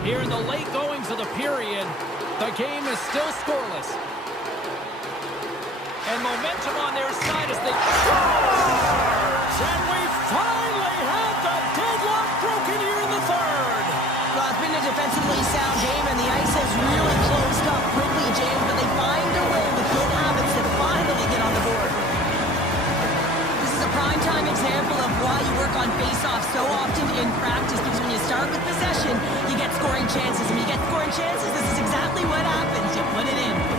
Here in the late goings of the period, the game is still scoreless. And momentum on their side as they score! And we finally have the deadlock broken here in the third. Well, it's been a defensively sound game, and the ice has really closed up quickly, James, but they find a way with good habits to finally get on the board. This is a prime-time example of why you work on face-off so often in practice, because when you start with possession, you get scoring chances. And when you get scoring chances, this is exactly what happens. You put it in.